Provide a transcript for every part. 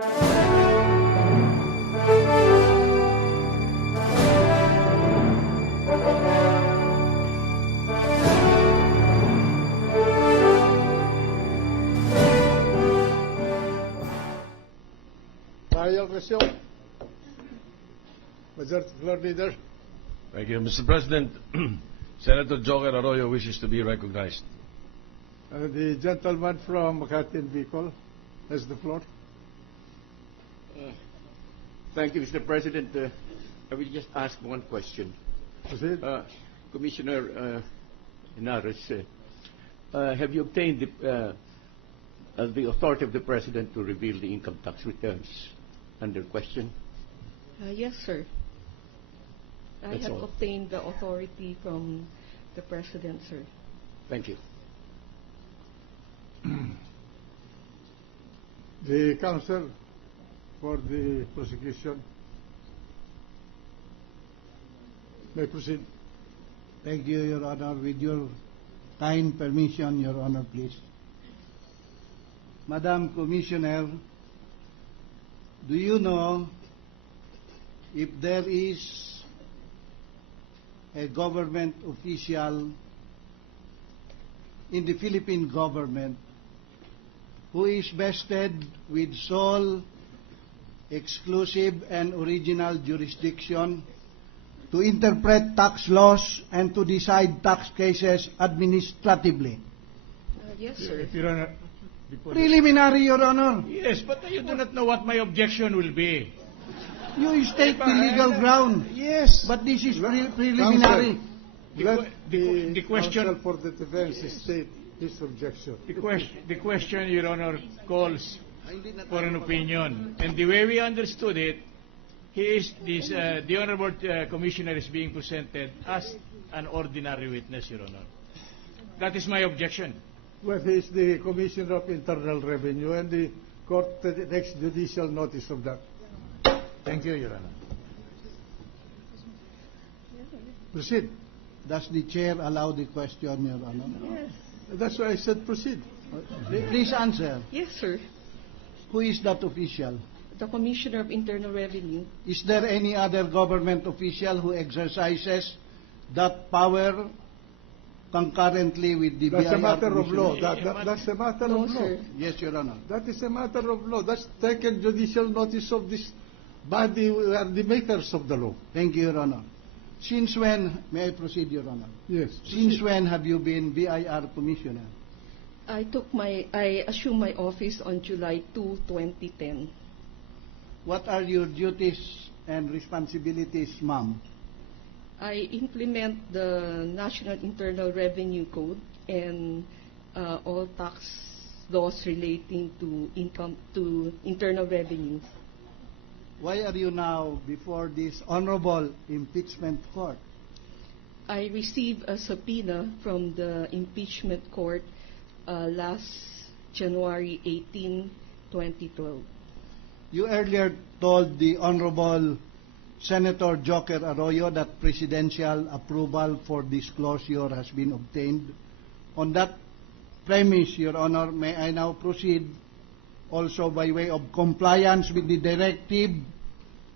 Trial resume. Majority Floor Leader. Thank you, Mr. President. Senator Joker Arroyo wishes to be recognized. The gentleman from Makati and Bicol has the floor. Thank you, Mr. President. I will just ask one question. Proceed. Commissioner Henares, have you obtained the authority of the President to reveal the income tax returns under question? Yes, sir. I That's have all. obtained the authority from the President, sir. Thank you. The counsel for the prosecution may proceed. Thank you, Your Honor. With your kind permission, Your Honor, please. Madam Commissioner, do you know if there is a government official in the Philippine government who is vested with sole, exclusive, and original jurisdiction to interpret tax laws and to decide tax cases administratively? Yes, sir. Your Honor, Preliminary, Your Honor. yes, but you do not know what my objection will be. You state the legal ground, Yes, but this is preliminary. Let the question- counsel for the defense state his objection. the question, Your Honor, calls for an opinion. And the way we understood it, the Honorable Commissioner is being presented as an ordinary witness, Your Honor. That is my objection. Well, he is the Commissioner of Internal Revenue, and the court takes judicial notice of that. Thank you, Your Honor. Proceed. Does the chair allow the question, Your Honor? Yes. That's why I said proceed. Please answer. Yes, sir. Who is that official? The Commissioner of Internal Revenue. Is there any other government official who exercises that power concurrently with the That's a BIR matter of Commissioner? law. That's a matter No, of law. sir. Yes, Your Honor. That is a matter of law. That's taken judicial notice of this body. We are the makers of the law. Thank you, Your Honor. Since when, may I proceed, Your Honor? Yes. Since when have you been BIR Commissioner? I assumed my office on July 2, 2010. What are your duties and responsibilities, ma'am? I implement the National Internal Revenue Code and all tax laws relating to internal revenue. Why are you now before this honorable impeachment court? I received a subpoena from the Impeachment Court last January 18, 2012. You earlier told the Honorable Senator Joker Arroyo that presidential approval for disclosure has been obtained. On that premise, Your Honor, may I now proceed also by way of compliance with the directive?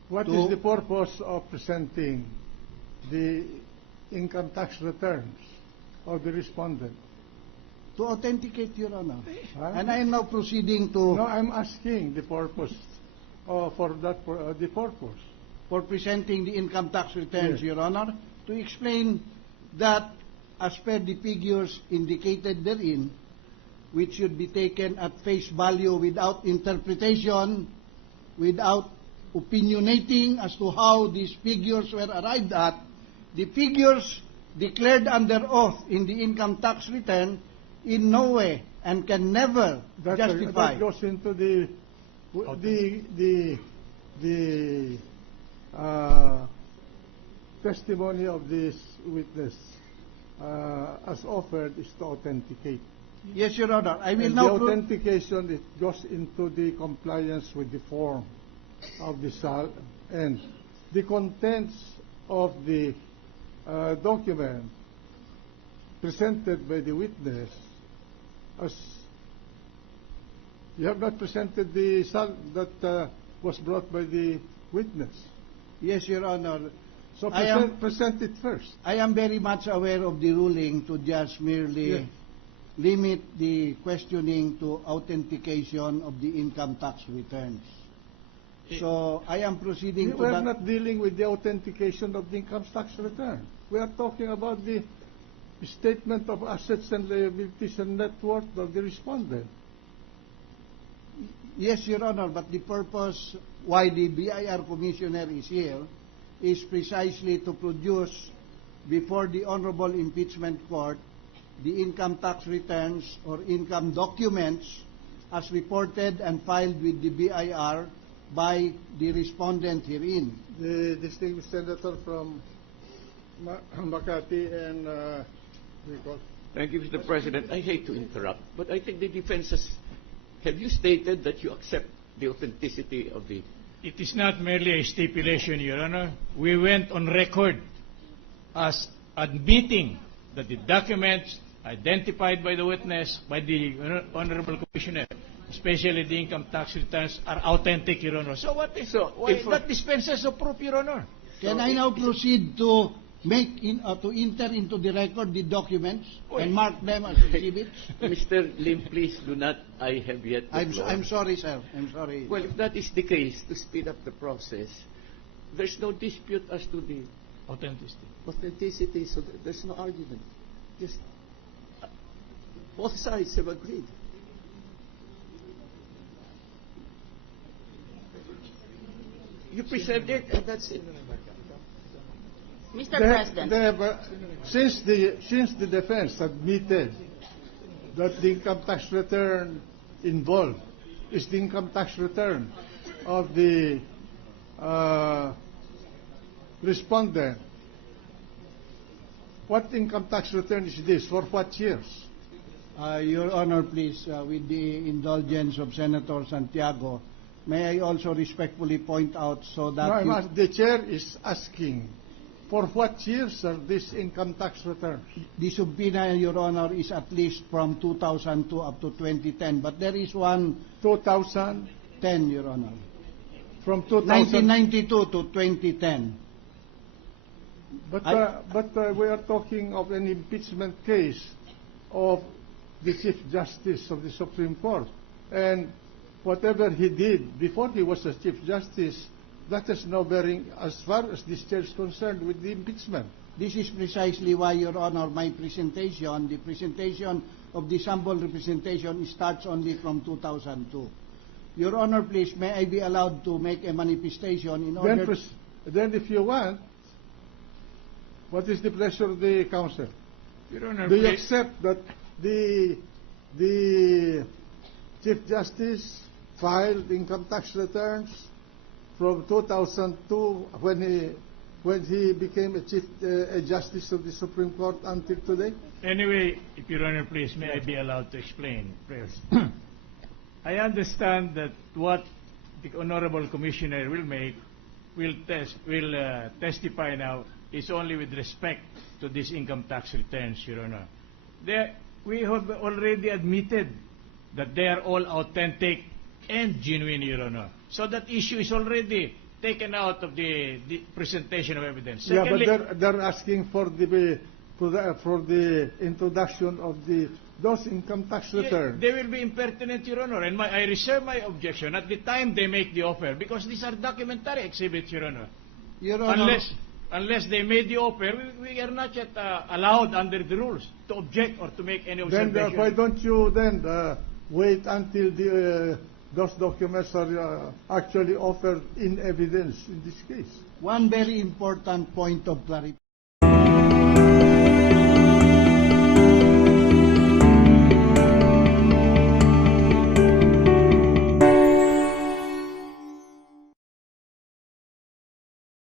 What is the purpose of presenting the income tax returns of the respondent? To authenticate, Your Honor. Huh? And I am now proceeding to... No, I'm asking the purpose the purpose. For presenting the income tax returns, Yes. Your Honor, to explain that as per the figures indicated therein, which should be taken at face value without interpretation, without opinionating as to how these figures were arrived at, the figures declared under oath in the income tax return in no way and can never justify. That goes into the testimony of this witness as offered is to authenticate. Yes, Your Honor. I will And now... the authentication, it goes into the compliance with the form of the SAL, and the contents of the document presented by the witness as You have not presented the sal that was brought by the witness. Yes, Your Honor. So I present it first. I am very much aware of the ruling to just merely Yes. limit the questioning to authentication of the income tax returns. So I am proceeding to We are that. not dealing with the authentication of the income tax return. We are talking about the statement of assets and liabilities and net worth of the respondent. Yes, Your Honor, but the purpose why the BIR Commissioner is here is precisely to produce before the Honorable Impeachment Court the income tax returns or income documents as reported and filed with the BIR by the respondent herein. The distinguished senator from Makati and Thank you, Mr. President. I hate to interrupt, but I think the defense has... Have you stated that you accept the authenticity of the... It is not merely a stipulation, Your Honor. We went on record as admitting that the documents identified by the witness, by the Honorable Commissioner, especially the income tax returns, are authentic, Your Honor. So what is... that dispenses of proof, Your Honor. Can I now proceed to to enter into the record the documents and mark them as exhibits? Mr. Lim, please do not. I have yet the floor. I'm sorry, sir. I'm sorry. Well, if that is the case, to speed up the process, there's no dispute as to the authenticity, so there's no argument. Just both sides have agreed. You present it, and that's it. Mr. President. Since the defense admitted that the income tax return involved is the income tax return of the respondent, what income tax return is this? For what years? Your Honor, please, with the indulgence of Senator Santiago, may I also respectfully point out so that... No, the chair is asking, for what years are these income tax returns? The subpoena, Your Honor, is at least from 2002 up to 2010, but there is one... 2010, Your Honor. From 1992 to 2010. But we are talking of an impeachment case of the Chief Justice of the Supreme Court. And whatever he did before he was a Chief Justice, that has no bearing as far as this chair is concerned with the impeachment. This is precisely why, Your Honor, my presentation, the presentation of the sample representation starts only from 2002. Your Honor, please, may I be allowed to make a manifestation in order... Then if you want, what is the pleasure of the counsel? Your Honor, do you accept that the Chief Justice filed income tax returns from 2002 when he became a Justice of the Supreme Court until today? Anyway, if Your Honor, please, may I be allowed to explain first? I understand that what the Honorable Commissioner will testify now is only with respect to these income tax returns, Your Honor. We have already admitted that they are all authentic and genuine, Your Honor. So that issue is already taken out of the presentation of evidence. Secondly, yeah, but they're asking for the introduction of those income tax returns. They will be impertinent, Your Honor, and I reserve my objection at the time they make the offer, because these are documentary exhibits, Your Honor. Your Honor, unless they made the offer, we are not yet allowed under the rules to object or to make any observation. Then why don't you then wait until those documents are actually offered in evidence in this case? one very important point of clarification.